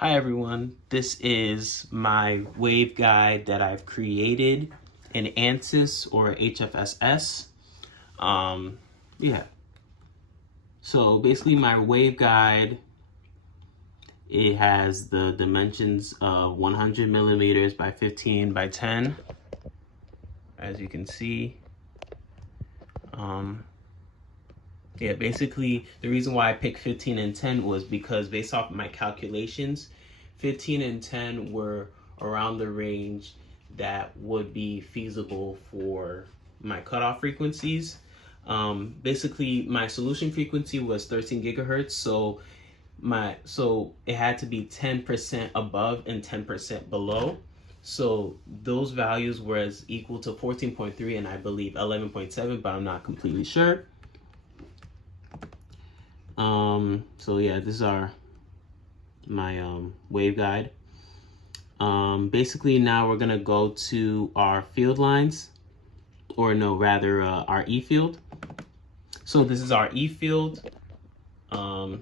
Hi everyone, this is my waveguide that I've created in ANSYS or HFSS. Yeah, so basically my waveguide, it has the dimensions of 100 millimeters by 15 by 10, as you can see. Yeah, basically the reason why I picked 15 and 10 was because based off of my calculations, 15 and 10 were around the range that would be feasible for my cutoff frequencies. Basically my solution frequency was 13 gigahertz, so it had to be 10% above and 10% below. So those values were as equal to 14.3 and I believe 11.7, but I'm not completely sure. So yeah, this is my waveguide. Basically now we're gonna go to our field lines, or no, rather our E field. So this is our E field. Our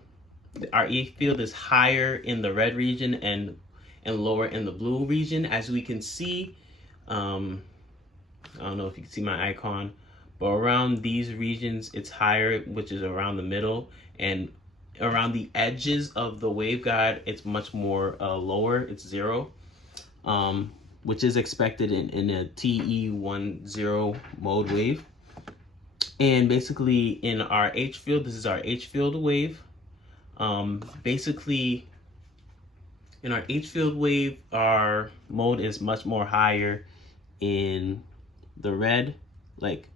E field is higher in the red region and lower in the blue region. As we can see, I don't know if you can see my icon, but around these regions it's higher, which is around the middle, and around the edges of the waveguide it's much more lower, it's 0, which is expected in a TE10 mode wave. And basically in our H field, this is our H field wave. Basically in our H field wave, our mode is much more higher in the red,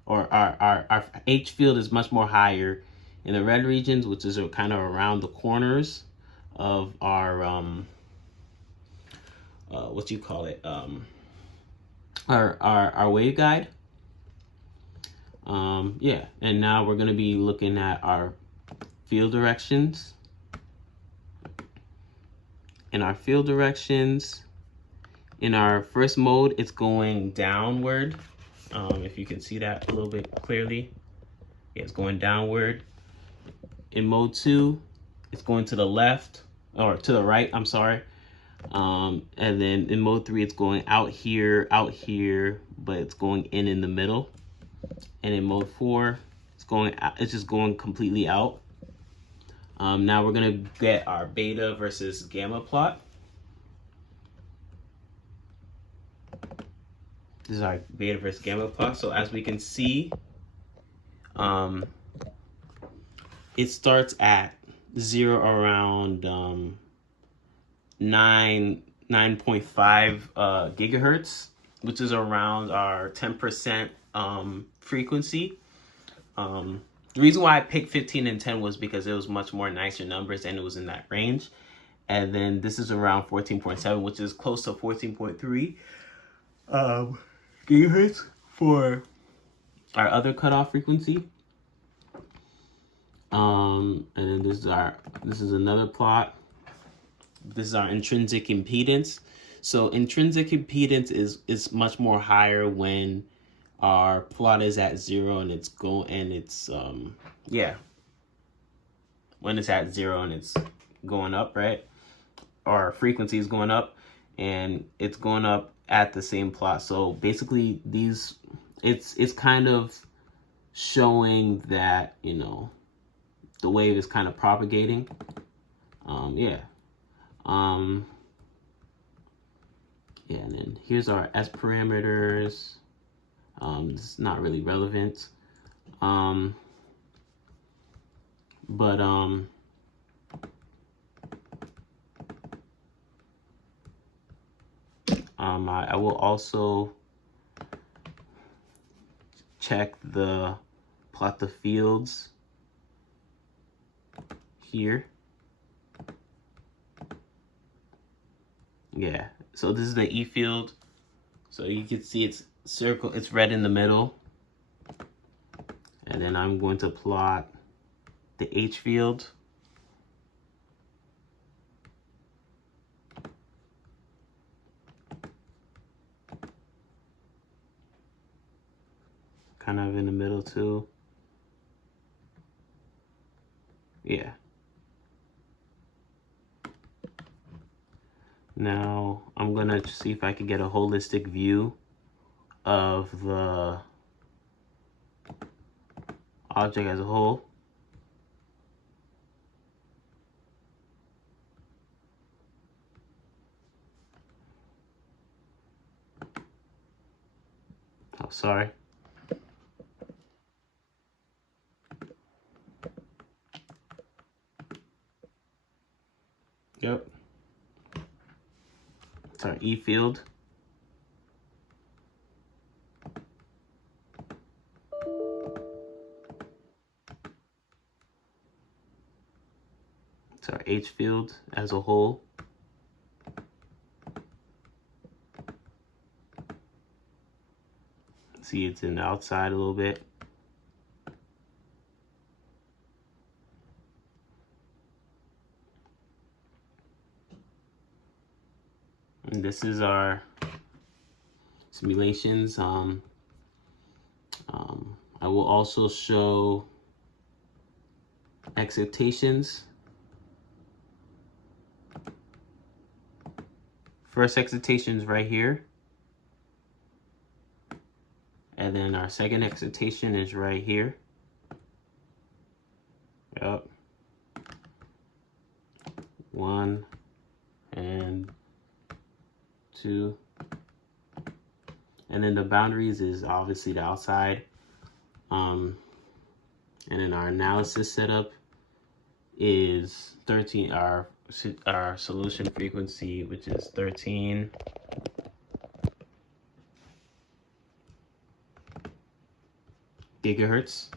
or our H field is much more higher in the red regions, which is kind of around the corners of our what you call it, our waveguide. Yeah, and now we're going to be looking at our field directions. In our field directions, in our first mode, it's going downward. If you can see that a little bit clearly, yeah, it's going downward. In mode 2, it's going to the left, or to the right, I'm sorry. And then in mode 3, it's going out here, but it's going in the middle. And in mode 4, it's just going completely out. Now we're gonna get our beta versus gamma plot. This is our beta versus gamma plot. So as we can see, it starts at 0 around 9.5 gigahertz, which is around our 10% frequency. The reason why I picked 15 and 10 was because it was much more nicer numbers and it was in that range. And then this is around 14.7, which is close to 14.3 gigahertz for our other cutoff frequency. And then this is another plot. This is our intrinsic impedance. So intrinsic impedance is much more higher when our plot is at 0 and it's when it's at 0 and it's going up, right? Our frequency is going up and it's going up at the same plot. So basically it's kind of showing that, the wave is kind of propagating. Yeah, and then here's our S parameters. This is not really relevant. I will also plot the fields here. Yeah, so this is the E field. So you can see it's red in the middle. And then I'm going to plot the H field. Kind of in the middle too. Yeah. Now I'm gonna see if I can get a holistic view of the object as a whole. Oh, sorry. Yep. It's our E field. It's our H field as a whole. See, it's in the outside a little bit. And this is our simulations. I will also show excitations. First excitation is right here. And then our second excitation is right here. Yep. 1 and 2. And then the boundaries is obviously the outside. And then our analysis setup is 13, our solution frequency, which is 13. Gigahertz.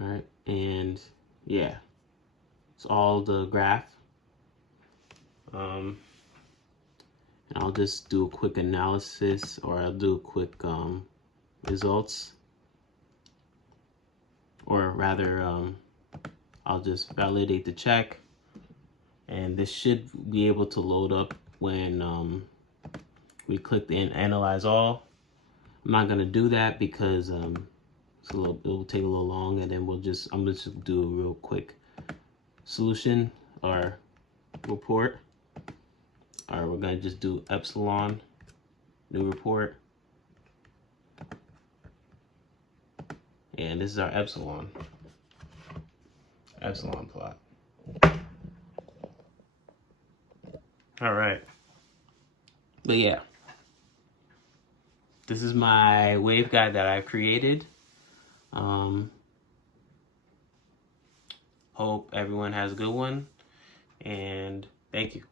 All right, and yeah, it's all the graph. And I'll just do a quick analysis, or I'll do a quick results, or rather I'll just validate the check, and this should be able to load up when we click the analyze all. I'm not gonna do that because it will take a little long, and then I'm just do a real quick solution or report. All right, we're gonna just do epsilon, new report. And this is our epsilon plot. All right, but yeah, this is my waveguide that I created. Hope everyone has a good one, and thank you.